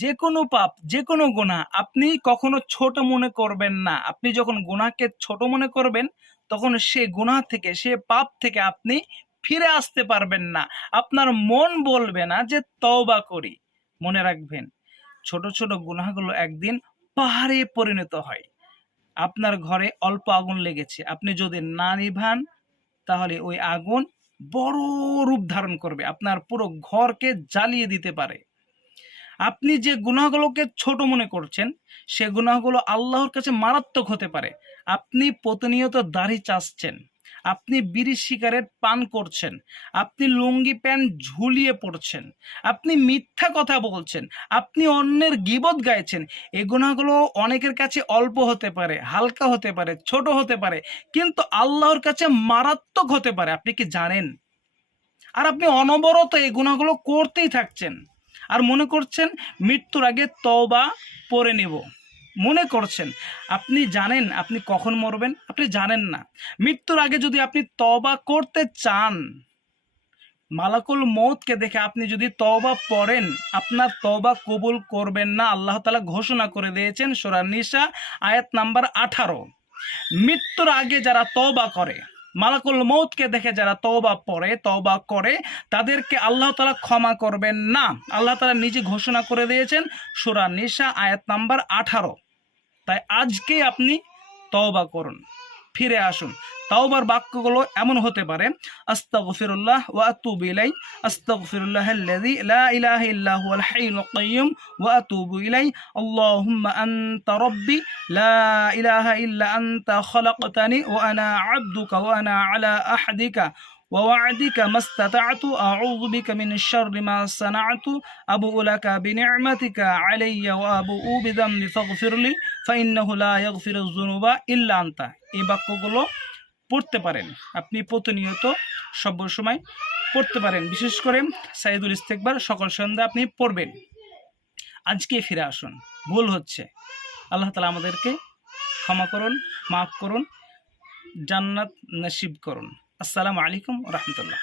যে কোনো পাপ, যে কোনো গুনাহ আপনি কখনো ছোট মনে করবেন না। আপনি যখন গুনাহকে ছোট মনে করবেন, তখন সে গুনাহ থেকে, সে পাপ থেকে আপনি ফিরে আসতে পারবেন না। আপনার মন বলবে না যে তওবা করি। মনে রাখবেন, ছোট, ছোট গুনাহগুলো একদিন পাহাড়ে পরিণত হয়। আপনার ঘরে অল্প আগুন লেগেছে, আপনি যদি না নিভান তাহলে ওই আগুন বড় রূপ ধারণ করবে, আপনার পুরো ঘরকে জ্বালিয়ে দিতে পারে। আপনি যে গুনাহগুলোকে ছোট মনে করছেন, সে গুনাহগুলো আল্লাহর কাছে মারাত্মক হতে পারে। আপনি প্রতিনিয়ত দাড়ি চাচ্ছেন, আপনি বিড়ি সিগারেট পান করছেন, আপনি লুঙ্গি প্যান্ট ঝুলিয়ে পড়ছেন, আপনি মিথ্যা কথা বলছেন, আপনি অন্যের গীবত গাইছেন। এই গুনাহগুলো অনেকের কাছে অল্প হতে পারে, হালকা হতে পারে, ছোট হতে পারে, কিন্তু আল্লাহর কাছে মারাত্মক হতে পারে। আপনি কি জানেন? আর আপনি অনবরত এই গুনাহগুলো করতেই থাকছেন, আর মনে করছেন মৃত্যুর আগে তওবা পড়ে নেব। মনে করছেন, আপনি জানেন আপনি কখন মরবেন? আপনি জানেন না। মৃত্যুর আগে যদি আপনি তওবা করতে চান, মালাকুল মউতকে দেখে আপনি যদি তওবা পড়েন, আপনার তওবা কবুল করবেন না। আল্লাহ তাআলা ঘোষণা করে দিয়েছেন সূরা নিসা আয়াত নাম্বার 18। মৃত্যুর আগে যারা তওবা করে, মালাকুল মউতকে দেখে যারা তওবা করে, তাদেরকে আল্লাহ তাআলা ক্ষমা করবেন না। আল্লাহ তাআলা নিজে ঘোষণা করে দিয়েছেন সূরা নিসা আয়াত নাম্বার 18। তাই আজকে আপনি তওবা করুন, ফিরে আসুন। তাওবার বাক্যগুলো এমন হতে পারে: আস্তাগফিরুল্লাহ ওয়া আতুবু ইলাই, আস্তাগফিরুল্লাহাল্লাযী লা ইলাহা ইল্লা হুয়াল হাইয়ুল কাইয়্যুম ওয়া আতুবু ইলাই, আল্লাহুম্মা আনতা রাব্বি লা ইলাহা ইল্লা আনতা খালাকতানি ওয়া আনা আবদুকা ওয়া আনা আলা আহদিকা ووعدك ما استطعت أعوذ بك من الشر ما صنعت أبوء لك بنعمتك علي وأبوء بذنبي فاغفر لي فإنه لا يغفر الذنوب إلا أنت। এই বাক্যগুলো পড়তে পারেন, আপনি প্রতিনিয়ত সব সময় পড়তে পারেন। বিশেষ করে সাইদুল ইস্তেকবার সকাল সন্ধ্যা আপনি পড়বেন। আজকে ফিরে আসুন, ভুল হচ্ছে। আল্লাহ তাআলা আমাদেরকে ক্ষমা করুন, মাফ করুন, জান্নাত নসিব করুন। আসসালামু আলাইকুম ওয়া রাহমাতুল্লাহ।